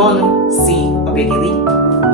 Mbonu C. Obiageli,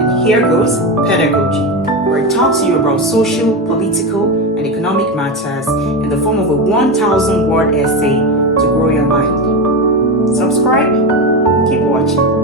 and here goes Pedagogy, where I talk to you about social, political, and economic matters in the form of a 1,000-word essay to grow your mind. Subscribe and keep watching.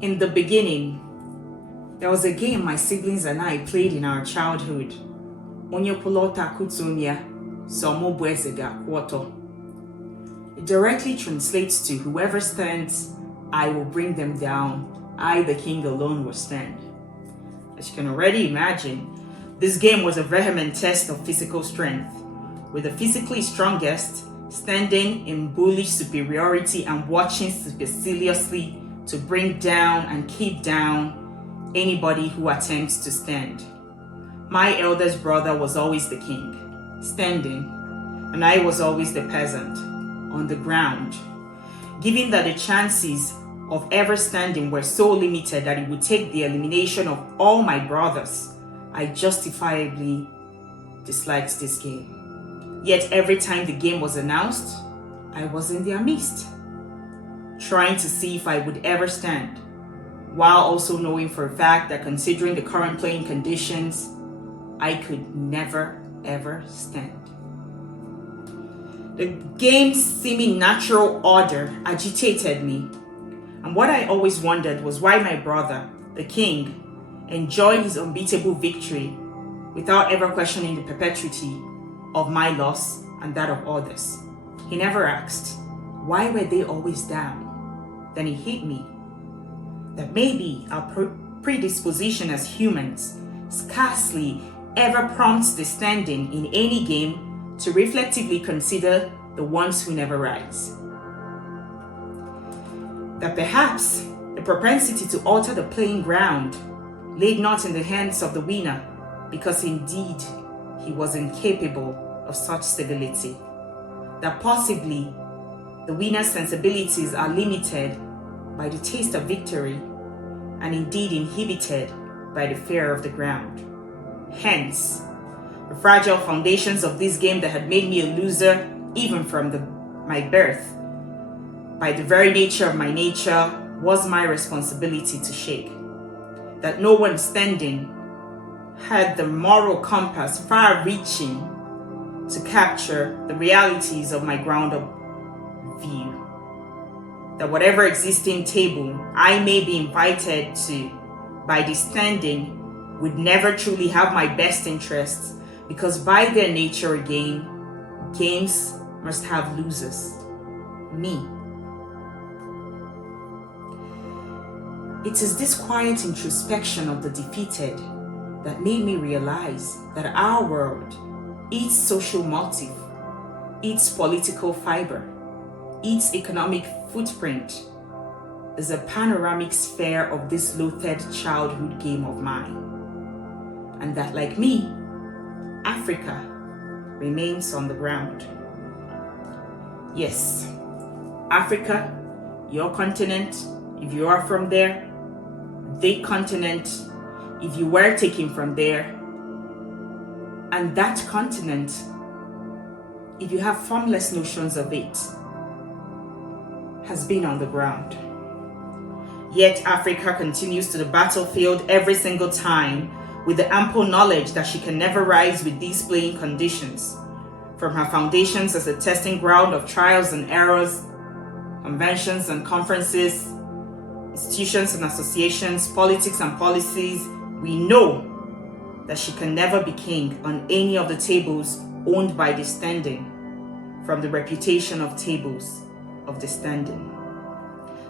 In the beginning, there was a game my siblings and I played in our childhood. Onye Pulota Kutunya, Somo Bwezega Kwoto. It directly translates to whoever stands, I will bring them down. I, the king alone, will stand. As you can already imagine, this game was a vehement test of physical strength, with the physically strongest standing in bullish superiority and watching superciliously to bring down and keep down anybody who attempts to stand. My eldest brother was always the king, standing, and I was always the peasant, on the ground. Given that the chances of ever standing were so limited that it would take the elimination of all my brothers, I justifiably disliked this game. Yet every time the game was announced, I was in their midst, trying to see if I would ever stand, while also knowing for a fact that considering the current playing conditions, I could never ever stand. The game's seeming natural order agitated me, and what I always wondered was why my brother, the king, enjoyed his unbeatable victory without ever questioning the perpetuity of my loss and that of others. He never asked, why were they always down? Then it hit me that maybe our predisposition as humans scarcely ever prompts the standing in any game to reflectively consider the ones who never rise. That perhaps the propensity to alter the playing ground laid not in the hands of the winner, because indeed he was incapable of such stability. That possibly the winner's sensibilities are limited by the taste of victory and indeed inhibited by the fear of the ground. Hence, the fragile foundations of this game that had made me a loser even from my birth, by the very nature of my nature, was my responsibility to shake. That no one standing had the moral compass far-reaching to capture the realities of my ground-up view. That whatever existing table I may be invited to by the standing would never truly have my best interests, because by their nature again, games must have losers. Me. It is this quiet introspection of the defeated that made me realize that our world, its social motive, its political fiber, its economic footprint, is a panoramic sphere of this loathed childhood game of mine. And that, like me, Africa remains on the ground. Yes, Africa, your continent, if you are from there, the continent, if you were taken from there, and that continent, if you have formless notions of it, has been on the ground. Yet Africa continues to the battlefield every single time with the ample knowledge that she can never rise with these playing conditions. From her foundations as a testing ground of trials and errors, conventions and conferences, institutions and associations, politics and policies, we know that she can never be king on any of the tables owned by the standing, from the reputation of tables of the standing.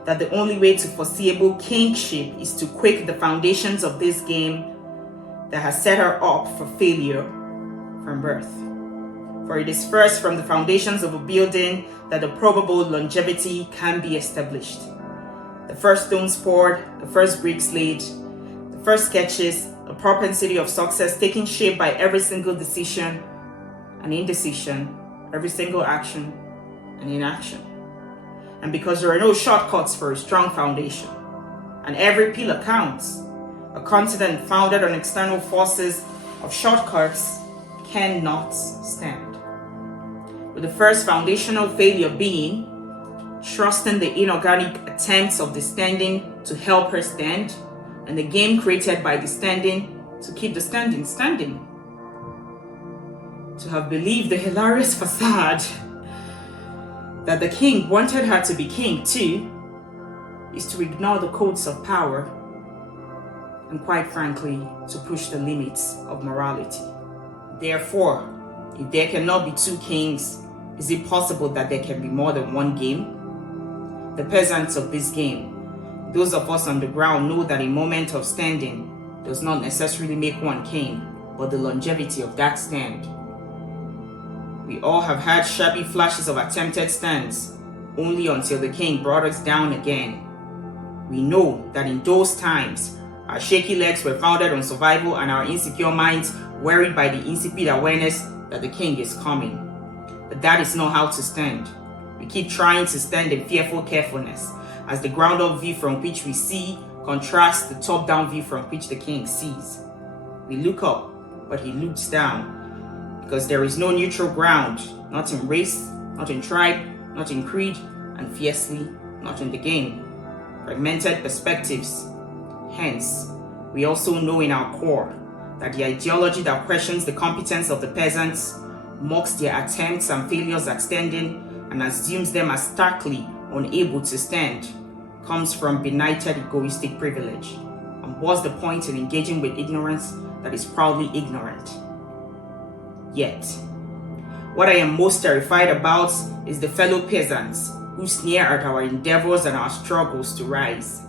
That the only way to foreseeable kingship is to quake the foundations of this game that has set her up for failure from birth. For it is first from the foundations of a building that the probable longevity can be established. The first stones poured, the first bricks laid, the first sketches, a propensity of success taking shape by every single decision and indecision, every single action and inaction. And because there are no shortcuts for a strong foundation, and every pillar counts, a continent founded on external forces of shortcuts cannot stand. With the first foundational failure being trusting the inorganic attempts of the standing to help her stand, and the game created by the standing to keep the standing standing. To have believed the hilarious facade that the king wanted her to be king too is to ignore the codes of power and, quite frankly, to push the limits of morality. Therefore, if there cannot be two kings, is it possible that there can be more than one game? The peasants of this game, those of us on the ground, know that a moment of standing does not necessarily make one king, but the longevity of that stand. We all have had shabby flashes of attempted stands, only until the king brought us down again. We know that in those times, our shaky legs were founded on survival and our insecure minds worried by the insipid awareness that the king is coming. But that is not how to stand. We keep trying to stand in fearful carefulness, as the ground-up view from which we see contrasts the top-down view from which the king sees. We look up, but he looks down, because there is no neutral ground, not in race, not in tribe, not in creed, and fiercely, not in the game. Fragmented perspectives. Hence, we also know in our core that the ideology that questions the competence of the peasants, mocks their attempts and failures at standing, and assumes them as starkly unable to stand, comes from benighted egoistic privilege. And what's the point in engaging with ignorance that is proudly ignorant? Yet, what I am most terrified about is the fellow peasants who sneer at our endeavors and our struggles to rise.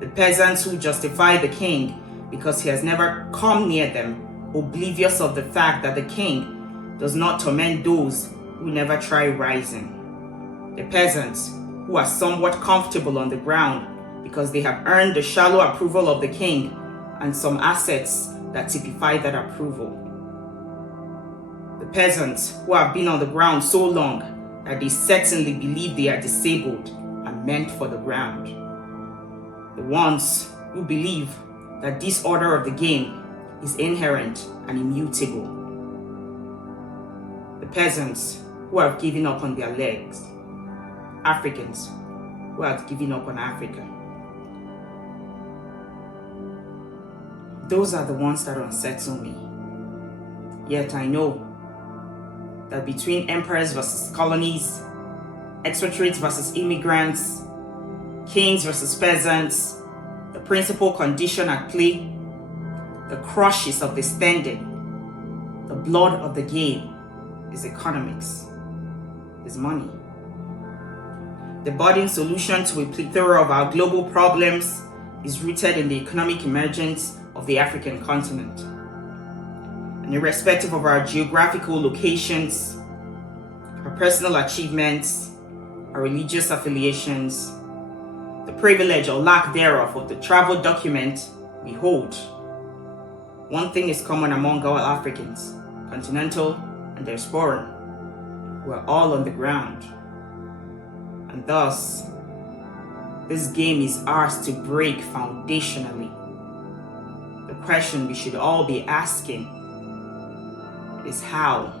The peasants who justify the king because he has never come near them, oblivious of the fact that the king does not torment those who never try rising. The peasants who are somewhat comfortable on the ground because they have earned the shallow approval of the king and some assets that typify that approval. The peasants who have been on the ground so long that they certainly believe they are disabled and meant for the ground. The ones who believe that this order of the game is inherent and immutable. The peasants who have given up on their legs. Africans who have given up on Africa. Those are the ones that unsettle me. Yet I know that between empires versus colonies, expatriates versus immigrants, kings versus peasants, the principal condition at play, the crushes of the standing, the blood of the game is economics, is money. The budding solution to a plethora of our global problems is rooted in the economic emergence of the African continent. And irrespective of our geographical locations, our personal achievements, our religious affiliations, the privilege or lack thereof of the travel document we hold, one thing is common among all Africans, continental and diasporan. We're all on the ground. And thus, this game is ours to break foundationally. The question we should all be asking is how.